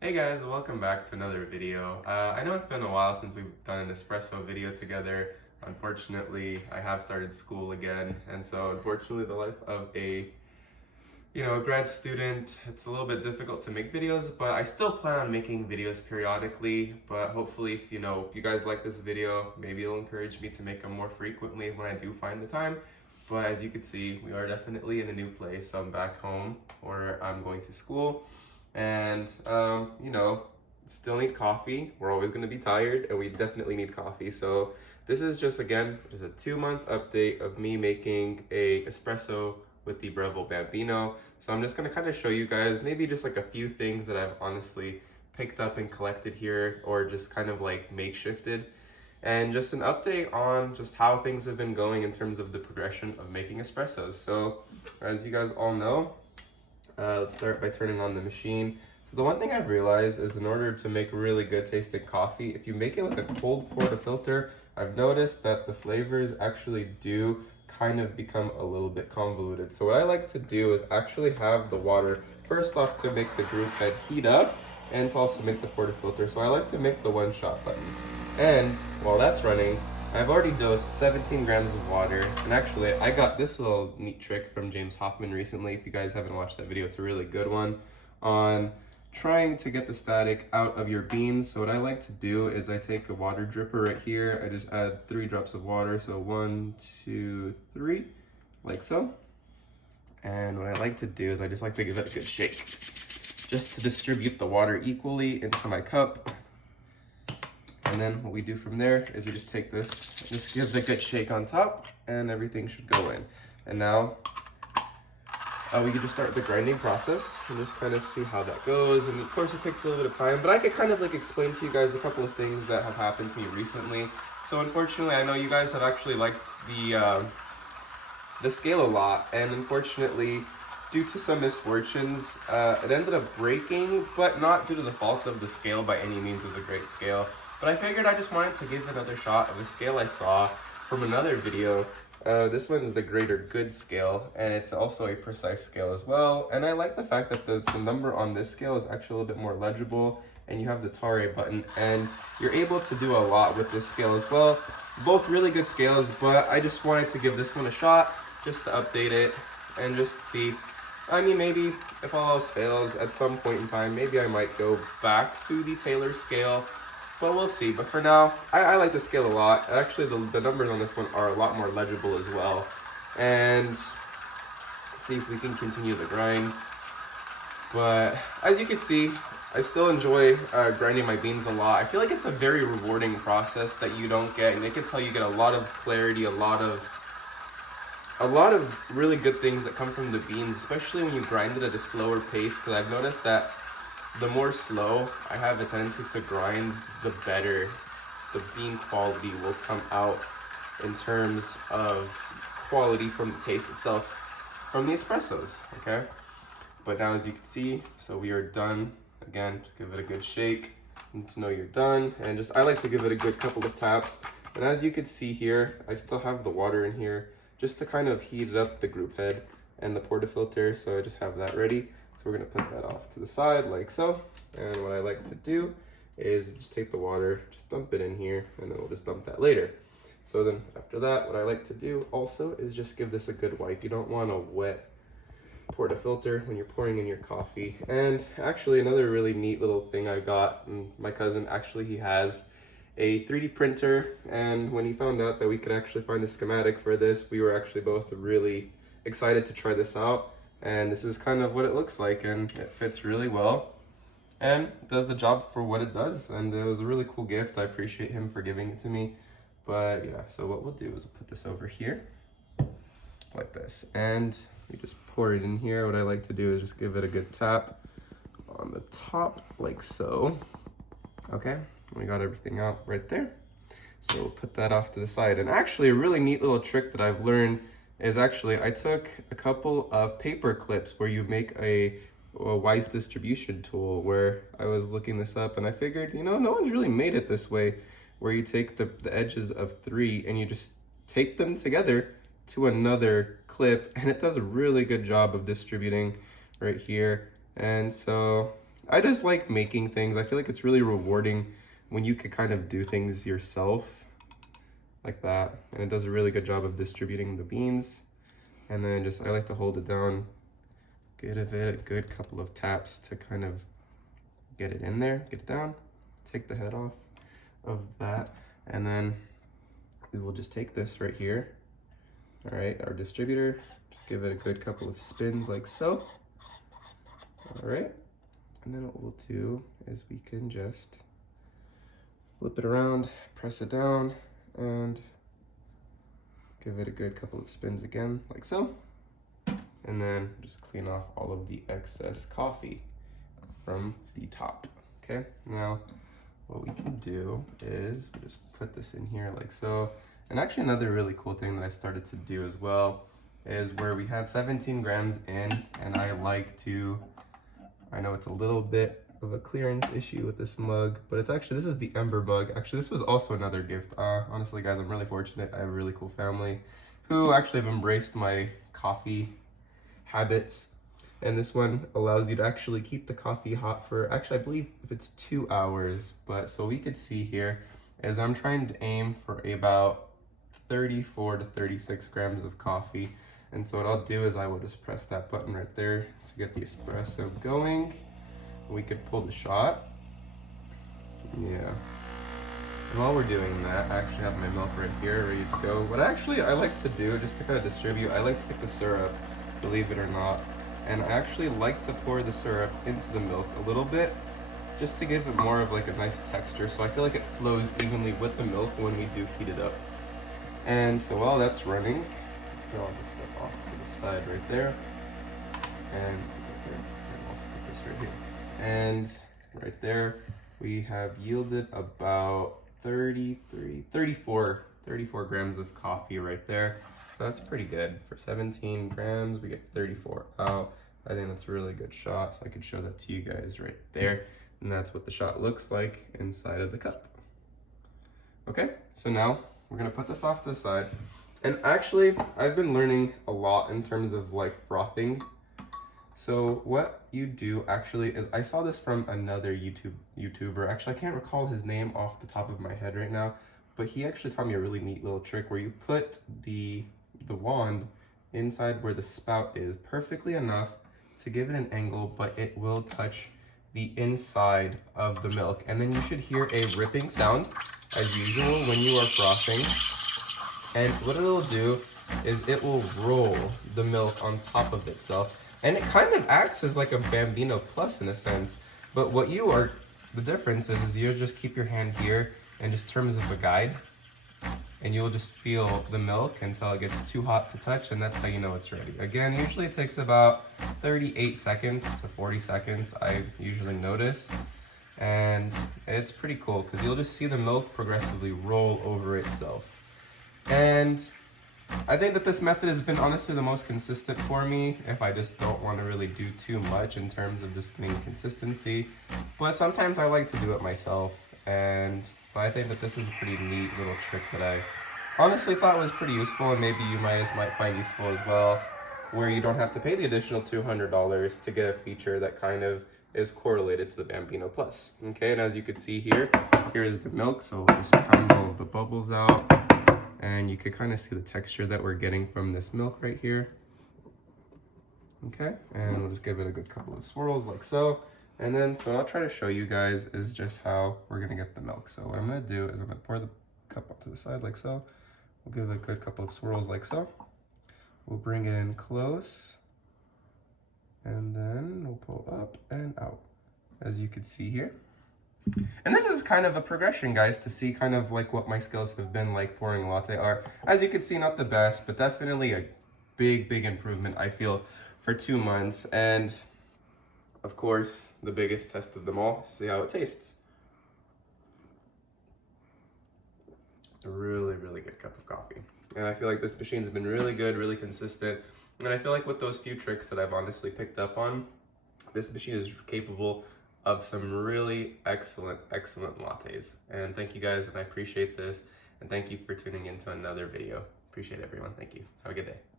Hey guys, welcome back to another video. I know it's been a while since we've done an espresso video together. Unfortunately, I have started school again, and so unfortunately the life of a grad student, it's a little bit difficult to make videos, but I still plan on making videos periodically. But hopefully, if you guys like this video, maybe it'll encourage me to make them more frequently when I do find the time. But as you can see, we are definitely in a new place. I'm back home, or I'm going to school. And still need coffee. We're always going to be tired, and we definitely need coffee. So this is just a 2-month update of me making a espresso with the Breville Bambino. So I'm just going to kind of show you guys maybe just like a few things that I've honestly picked up and collected here, or just kind of like makeshifted, and just an update on just how things have been going in terms of the progression of making espressos. So as you guys all know, let's start by turning on the machine. So the one thing I've realized is in order to make really good tasting coffee, if you make it with a cold portafilter, I've noticed that the flavors actually do kind of become a little bit convoluted. So what I like to do is actually have the water first off to make the group head heat up and to also make the portafilter. So I like to make the one-shot button. And while that's running, I've already dosed 17 grams of water, and actually I got this little neat trick from James Hoffman recently. If you guys haven't watched that video, it's a really good one on trying to get the static out of your beans. So what I like to do is I take a water dripper right here. I just add 3 drops of water, so 1, 2, 3, like so. And what I like to do is I just like to give it a good shake, just to distribute the water equally into my cup. And then what we do from there is we just take this, just give it a good shake on top, and everything should go in. And now we can just start the grinding process and just kind of see how that goes. And of course it takes a little bit of time, but I could kind of like explain to you guys a couple of things that have happened to me recently. So unfortunately, I know you guys have actually liked the scale a lot, and unfortunately, due to some misfortunes, it ended up breaking, but not due to the fault of the scale. By any means, it was a great scale. But I figured I just wanted to give another shot of a scale I saw from another video. This one is the Greater Good scale, and it's also a precise scale as well. And I like the fact that the number on this scale is actually a little bit more legible, and you have the Tare button, and you're able to do a lot with this scale as well. Both really good scales, but I just wanted to give this one a shot, just to update it, and just see. I mean, maybe if all else fails, at some point in time, maybe I might go back to the Taylor scale. But we'll see. But for now, I like the scale a lot. Actually, the numbers on this one are a lot more legible as well. And let's see if we can continue the grind. But as you can see, I still enjoy grinding my beans a lot. I feel like it's a very rewarding process that you don't get. And I can tell you get a lot of clarity, a lot of really good things that come from the beans, especially when you grind it at a slower pace. Because I've noticed that the more slow I have a tendency to grind, the better the bean quality will come out in terms of quality from the taste itself from the espressos, okay? But now as you can see, so we are done. Again, just give it a good shake and to know you're done. And just, I like to give it a good couple of taps. And as you can see here, I still have the water in here just to kind of heat up the group head and the portafilter, so I just have that ready. So we're gonna put that off to the side like so. And what I like to do is just take the water, just dump it in here, and then we'll just dump that later. So then after that, what I like to do also is just give this a good wipe. You don't want a wet portafilter when you're pouring in your coffee. And actually another really neat little thing I got, and my cousin actually, he has a 3D printer, and when he found out that we could actually find the schematic for this, we were actually both really excited to try this out. And this is kind of what it looks like, and it fits really well and does the job for what it does. And it was a really cool gift. I appreciate him for giving it to me. But yeah, so what we'll do is we'll put this over here like this, and we just pour it in here. What I like to do is just give it a good tap on the top like so. Okay, we got everything out right there. So we'll put that off to the side. And actually a really neat little trick that I've learned is actually I took a couple of paper clips where you make a wise distribution tool, where I was looking this up and I figured, no one's really made it this way, where you take the edges of 3 and you just tape them together to another clip, and it does a really good job of distributing right here. And so I just like making things. I feel like it's really rewarding when you could kind of do things yourself like that. And it does a really good job of distributing the beans. And then just, I like to hold it down, give it a good couple of taps to kind of get it in there, get it down, take the head off of that. And then we will just take this right here. All right, our distributor, just give it a good couple of spins like so. All right. And then what we'll do is we can just flip it around, press it down, and give it a good couple of spins again, like so. And then just clean off all of the excess coffee from the top, okay? Now, what we can do is we just put this in here like so. And actually another really cool thing that I started to do as well is where we have 17 grams in, and I like to, I know it's a little bit of a clearance issue with this mug, but it's actually, this is the Ember mug. Actually, this was also another gift. Honestly, guys, I'm really fortunate. I have a really cool family who actually have embraced my coffee habits. And this one allows you to actually keep the coffee hot for, actually, I believe if it's 2 hours. But so we could see here is I'm trying to aim for about 34 to 36 grams of coffee. And so what I'll do is I will just press that button right there to get the espresso going. We could pull the shot. Yeah. And while we're doing that, I actually have my milk right here ready to go. What actually I like to do, just to kind of distribute, I like to take the syrup, believe it or not. And I actually like to pour the syrup into the milk a little bit, just to give it more of like a nice texture. So I feel like it flows evenly with the milk when we do heat it up. And so while that's running, put all this stuff off to the side right there. And I'll also put this right here. And right there, we have yielded about 34 grams of coffee right there. So that's pretty good. For 17 grams, we get 34 out. I think that's a really good shot. So I could show that to you guys right there. And that's what the shot looks like inside of the cup. Okay, so now we're gonna put this off to the side. And actually, I've been learning a lot in terms of like frothing. So what you do actually is, I saw this from another YouTuber. Actually, I can't recall his name off the top of my head right now, but he actually taught me a really neat little trick where you put the wand inside where the spout is perfectly enough to give it an angle, but it will touch the inside of the milk. And then you should hear a ripping sound as usual when you are frothing. And what it'll do is it will roll the milk on top of itself. And it kind of acts as like a Bambino Plus in a sense. But what you are, the difference is you just keep your hand here in just terms of a guide. And you'll just feel the milk until it gets too hot to touch, and that's how you know it's ready. Again, usually it takes about 38 seconds to 40 seconds, I usually notice. And it's pretty cool because you'll just see the milk progressively roll over itself. And I think that this method has been honestly the most consistent for me if I just don't want to really do too much in terms of just getting consistency. But sometimes I like to do it myself, but I think that this is a pretty neat little trick that I honestly thought was pretty useful, and maybe you might find useful as well, where you don't have to pay the additional $200 to get a feature that kind of is correlated to the Bambino Plus. Okay, and as you can see here, here's the milk, so we'll just pound all of the bubbles out. And you can kind of see the texture that we're getting from this milk right here. Okay, and we'll just give it a good couple of swirls like so. And then, so what I'll try to show you guys is just how we're gonna get the milk. So what I'm gonna do is I'm gonna pour the cup up to the side like so. We'll give it a good couple of swirls like so. We'll bring it in close. And then we'll pull up and out, as you can see here. And this is kind of a progression, guys, to see kind of like what my skills have been like pouring a latte are. As you can see, not the best, but definitely a big improvement, I feel, for 2 months. And of course, the biggest test of them all, see how it tastes. A really good cup of coffee. And I feel like this machine's been really good, really consistent. And I feel like with those few tricks that I've honestly picked up on, this machine is capable of some really excellent lattes. And thank you guys, and I appreciate this. And thank you for tuning into another video. Appreciate everyone. Thank you. Have a good day.